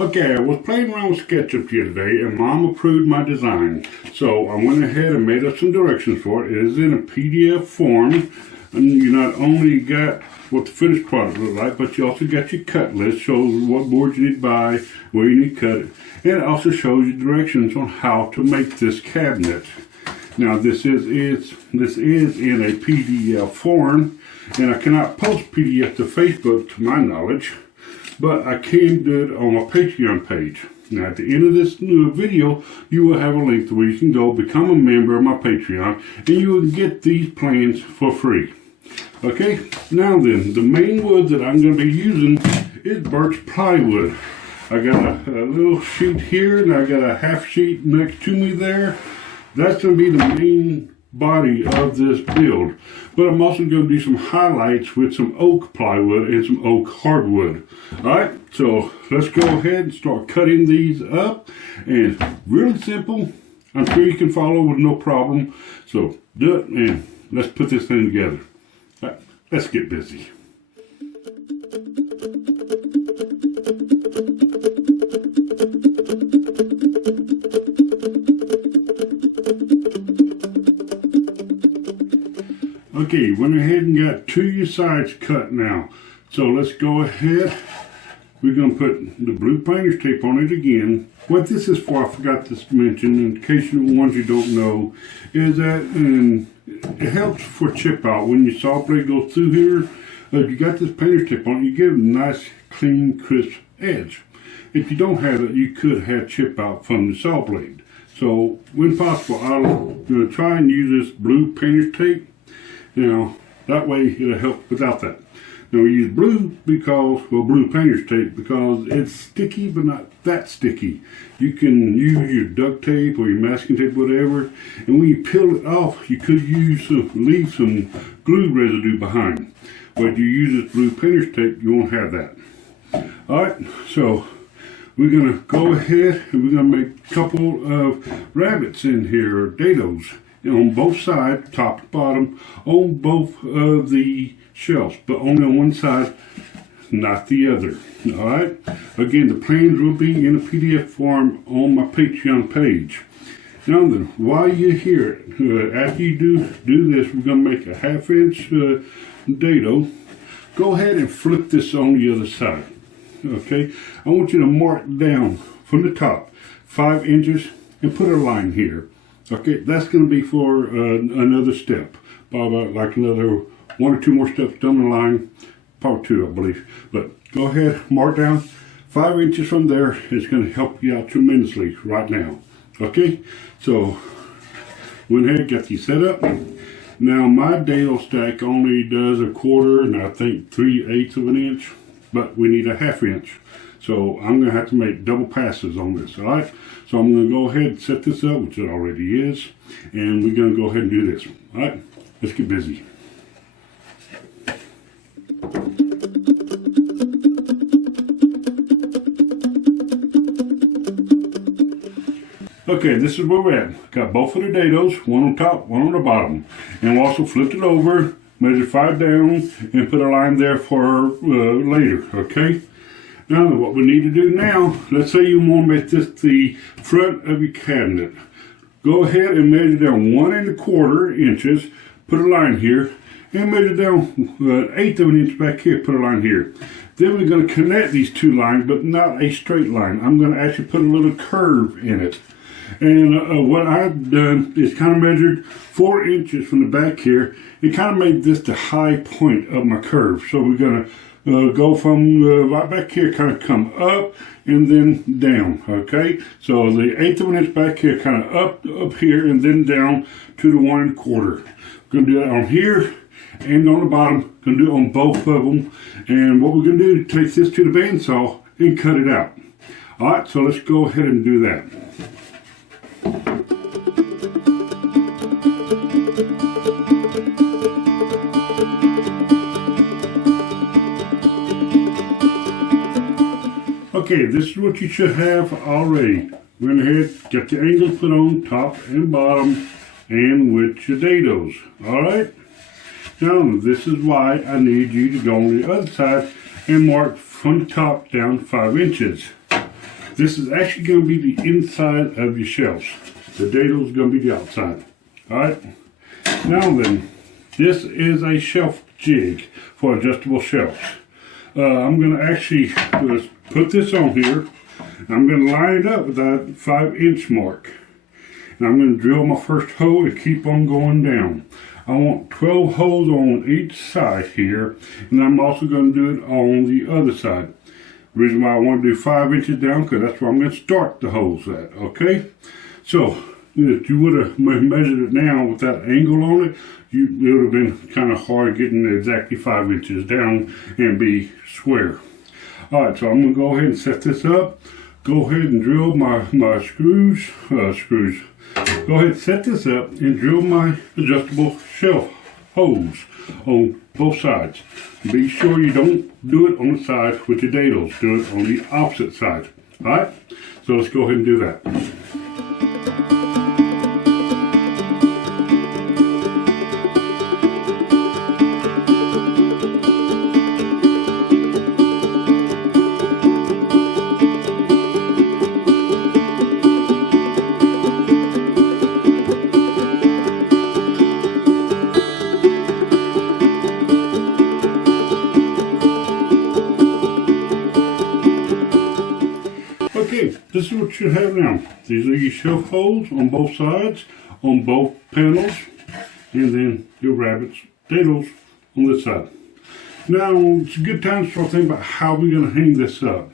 Okay, I was playing around with SketchUp the other day and Mom approved my design. So I went ahead and made up some directions for it. It is in a PDF form. And you not only got what the finished product looks like, but you also got your cut list, shows what boards you need to buy, where you need to cut it. And it also shows you directions on how to make this cabinet. Now this is in a PDF form, and I cannot post PDF to Facebook to my knowledge, but I can do it on my Patreon page. Now at the end of this new video, you will have a link to where you can go become a member of my Patreon, and you will get these plans for free. Okay, now then, the main wood that I'm going to be using is birch plywood. I got a little sheet here, and I got a half sheet next to me there. That's going to be the main body of this build. But I'm also going to do some highlights with some oak plywood and some oak hardwood. Alright, so let's go ahead and start cutting these up. And really simple. I'm sure you can follow with no problem. So do it and let's put this thing together. Alright, let's get busy. Okay, went ahead and got two of your sides cut now. So let's go ahead. We're going to put the blue painter's tape on it again. What this is for, I forgot to mention, in case you ones you don't know, is that it helps for chip out. When your saw blade goes through here, if you got this painter's tape on it, you get a nice, clean, crisp edge. If you don't have it, you could have chip out from the saw blade. So, when possible, I'll try and use this blue painter's tape. Now, that way it'll help without that. Now we use blue because, well, blue painter's tape because it's sticky but not that sticky. You can use your duct tape or your masking tape, whatever, and when you peel it off, you could leave some glue residue behind. But if you use this blue painter's tape, you won't have that. Alright, so we're going to go ahead and we're going to make a couple of rabbits in here, or dados, on both sides, top and bottom, on both of the shelves, but only on one side, not the other. Alright? Again, the plans will be in a PDF form on my Patreon page. Now then, while you're here, after you do this, we're going to make a 1/2 inch dado. Go ahead and flip this on the other side. Okay? I want you to mark down from the top 5 inches and put a line here. Okay, that's going to be for another step. Probably like another 1 or 2 more steps down the line. Probably 2, I believe. But go ahead, mark down 5 inches from there. It's going to help you out tremendously right now. Okay, so went ahead and got these set up. Now my dado stack only does 1/4 and I think 3/8 of an inch. But we need a 1/2 inch. So I'm going to have to make double passes on this, all right? So I'm going to go ahead and set this up, which it already is, and we're going to go ahead and do this, all right? Let's get busy. Okay, this is where we're at. Got both of the dados, one on top, one on the bottom. And we'll also flipped it over, measure 5 down, and put a line there for later, okay? Now, what we need to do now, let's say you want to make this the front of your cabinet. Go ahead and measure down 1 1/4 inches, put a line here, and measure down 1/8 of an inch back here, put a line here. Then we're going to connect these two lines, but not a straight line. I'm going to actually put a little curve in it. And what I've done is kind of measured 4 inches from the back here, and kind of made this the high point of my curve. So we're going to go from right back here, kind of come up and then down, okay? So the 1/8 of an inch back here, kind of up here and then down to the 1 1/4. We're going to do that on here and on the bottom. Going to do it on both of them. And what we're going to do is take this to the bandsaw and cut it out. All right, so let's go ahead and do that. Okay, this is what you should have already. Went ahead, got the angles put on top and bottom, and with your dados. Alright? Now, this is why I need you to go on the other side and mark from the top down 5 inches. This is actually going to be the inside of your shelves. The dado is going to be the outside. Alright, now then, this is a shelf jig for adjustable shelves. I'm going to actually put this on here. I'm going to line it up with that 5-inch mark. And I'm going to drill my first hole and keep on going down. I want 12 holes on each side here, and I'm also going to do it on the other side. The reason why I want to do 5 inches down, because that's where I'm going to start the holes at, okay? So, if you would have measured it now with that angle on it, it would have been kind of hard getting exactly 5 inches down and be square. Alright, so I'm going to go ahead and set this up. Go ahead and drill my screws. Go ahead and set this up and drill my adjustable shelf holes on both sides. Be sure you don't do it on the side with your dados. Do it on the opposite side. Alright? So let's go ahead and do that. Okay, this is what you have now. These are your shelf holes on both sides, on both panels, and then your rabbits, dados on this side. Now, it's a good time to start thinking about how we're going to hang this up.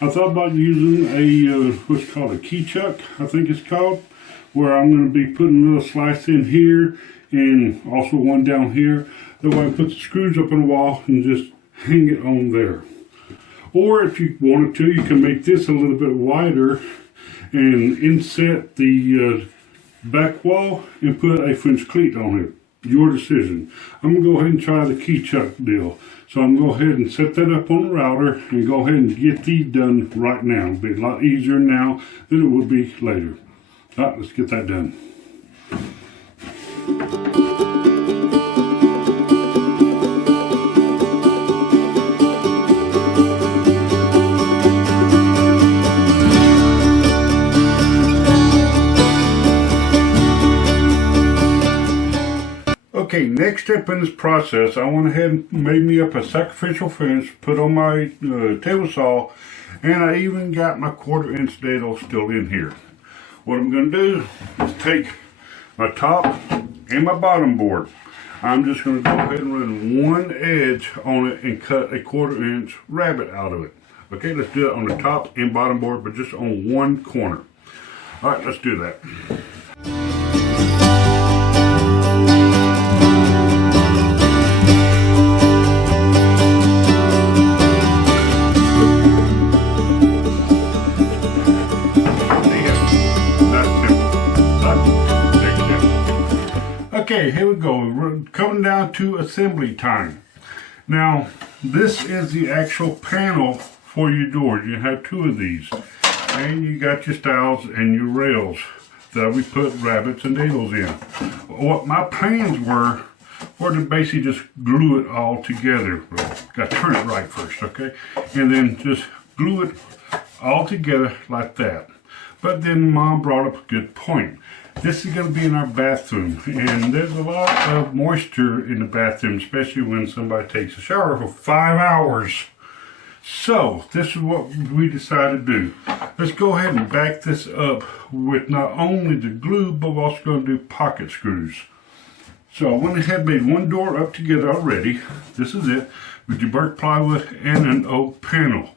I thought about using a, what's called a key chuck, I think it's called, where I'm going to be putting a little slice in here, and also one down here. That way I put the screws up on the wall and just hang it on there. Or if you wanted to, you can make this a little bit wider and inset the back wall and put a French cleat on it. Your decision. I'm going to go ahead and try the key chuck deal. So I'm going to go ahead and set that up on the router and go ahead and get these done right now. It'll be a lot easier now than it would be later. Alright, let's get that done. Okay, next step in this process, I went ahead and made me up a sacrificial fence, put on my table saw, and I even got my 1/4-inch dado still in here. What I'm going to do is take my top and my bottom board. I'm just going to go ahead and run one edge on it and cut a 1/4-inch rabbit out of it. Okay, let's do it on the top and bottom board, but just on one corner. Alright, let's do that. Okay, here we go. We're coming down to assembly time. Now, this is the actual panel for your doors. You have 2 of these. And you got your stiles and your rails that we put rabbits and dados in. What my plans were to basically just glue it all together. Got to turn it right first, okay? And then just glue it all together like that. But then Mom brought up a good point. This is going to be in our bathroom, and there's a lot of moisture in the bathroom, especially when somebody takes a shower for 5 hours. So, this is what we decided to do. Let's go ahead and back this up with not only the glue, but we're also going to do pocket screws. So, I went ahead and made one door up together already. This is it, with your birch plywood and an oak panel.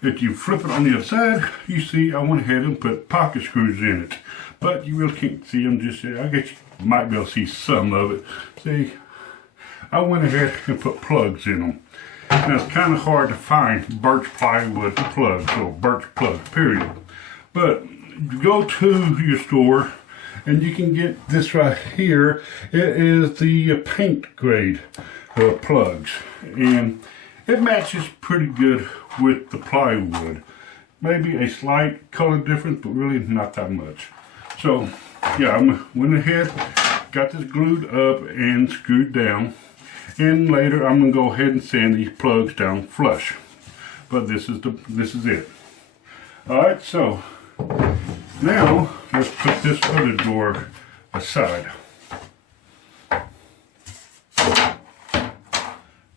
If you flip it on the other side, you see I went ahead and put pocket screws in it. But you really can't see them just yet. I guess you might be able to see some of it. See, I went ahead and put plugs in them. Now it's kind of hard to find birch plywood plugs, or birch plugs, period. But you go to your store and you can get this right here. It is the paint grade plugs. And it matches pretty good with the plywood. Maybe a slight color difference, but really not that much. So, yeah, I went ahead, got this glued up and screwed down. And later, I'm going to go ahead and sand these plugs down flush. But this is it. Alright, so now let's put this other door aside.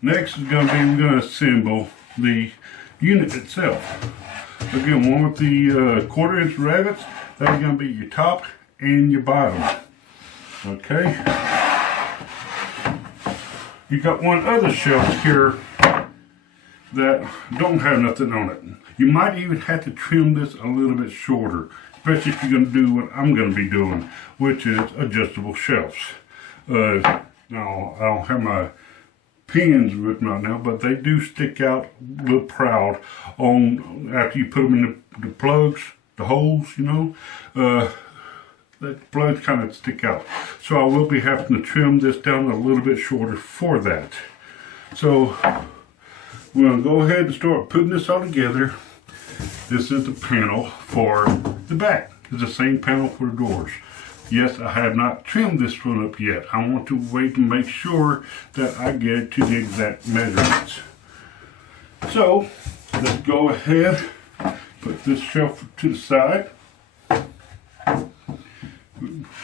Next is going to be, we're going to assemble the unit itself. Again, one with the 1/4 inch rivets, that's going to be your top and your bottom. Okay. You got one other shelf here that don't have nothing on it. You might even have to trim this a little bit shorter, especially if you're going to do what I'm going to be doing, which is adjustable shelves. Now, I don't have my pins written out now, but they do stick out a little proud on after you put them in the plugs, the holes, you know. The plugs kind of stick out. So I will be having to trim this down a little bit shorter for that. So we're going to go ahead and start putting this all together. This is the panel for the back. It's the same panel for the doors. Yes, I have not trimmed this one up yet. I want to wait and make sure that I get it to the exact measurements. So let's go ahead, put this shelf to the side.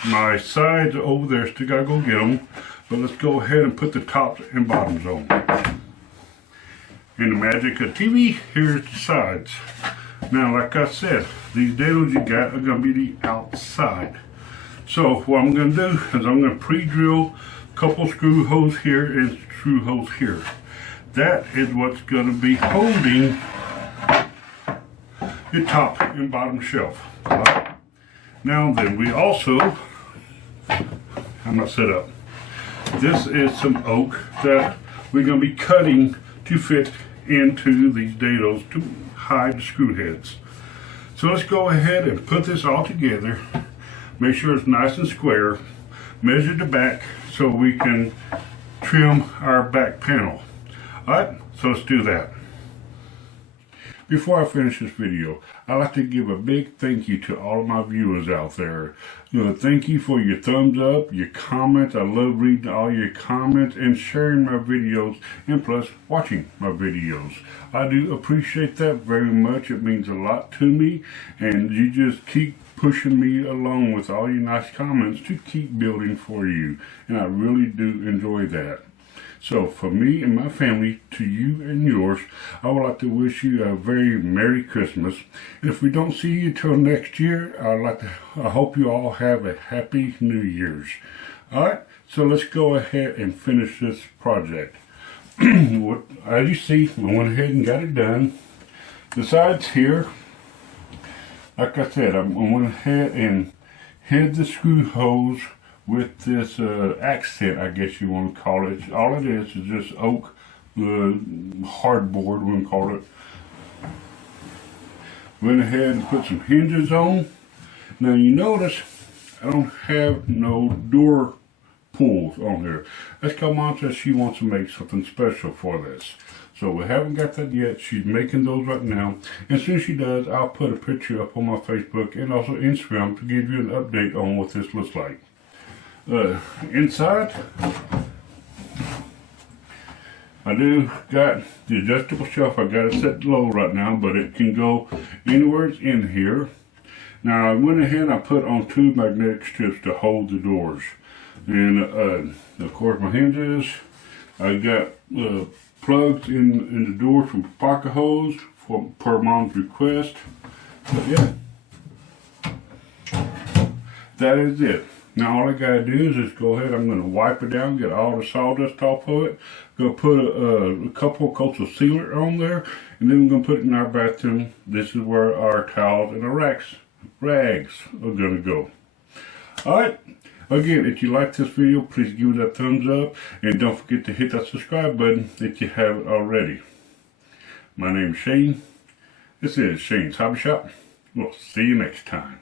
My sides are over there, still gotta go get them. But let's go ahead and put the tops and bottoms on. And the magic of TV, here's the sides. Now, like I said, these dados you got are gonna be the outside. So what I'm going to do is I'm going to pre-drill a couple screw holes here and screw holes here. That is what's going to be holding your top and bottom shelf. Right. Now then, we also, I'm not set up. This is some oak that we're going to be cutting to fit into these dados to hide the screw heads. So let's go ahead and put this all together. Make sure it's nice and square. Measure the back so we can trim our back panel. Alright, so let's do that. Before I finish this video, I'd like to give a big thank you to all of my viewers out there. Thank you for your thumbs up, your comments. I love reading all your comments and sharing my videos, and plus watching my videos. I do appreciate that very much. It means a lot to me, and you just keep pushing me along with all your nice comments to keep building for you, and I really do enjoy that. So for me and my family, to you and yours, I would like to wish you a very Merry Christmas. And if we don't see you till next year, I hope you all have a Happy New Year's. Alright, so let's go ahead and finish this project. As you see, I went ahead and got it done. The sides here, like I said, I went ahead and hid the screw holes with this accent, I guess you want to call it. All it is just oak, hardboard, we call it. Went ahead and put some hinges on. Now you notice I don't have no door pulls on here. That's because Mom says she wants to make something special for this. So we haven't got that yet. She's making those right now. And as soon as she does, I'll put a picture up on my Facebook and also Instagram to give you an update on what this looks like. Inside, I do got the adjustable shelf. I got it set low right now, but it can go anywhere it's in here. Now I went ahead and I put on 2 magnetic strips to hold the doors. And of course my hinges, I got plugs in the doors from pocket holes per Mom's request. But yeah, that is it. Now all I gotta do is just go ahead, I'm gonna wipe it down, get all the sawdust off of it. Gonna put a couple of coats of sealer on there, and then we're gonna put it in our bathroom. This is where our towels and our rags are gonna go. Alright, again, if you like this video, please give it that thumbs up, and don't forget to hit that subscribe button if you haven't already. My name is Shane. This is Shane's Hobby Shop. We'll see you next time.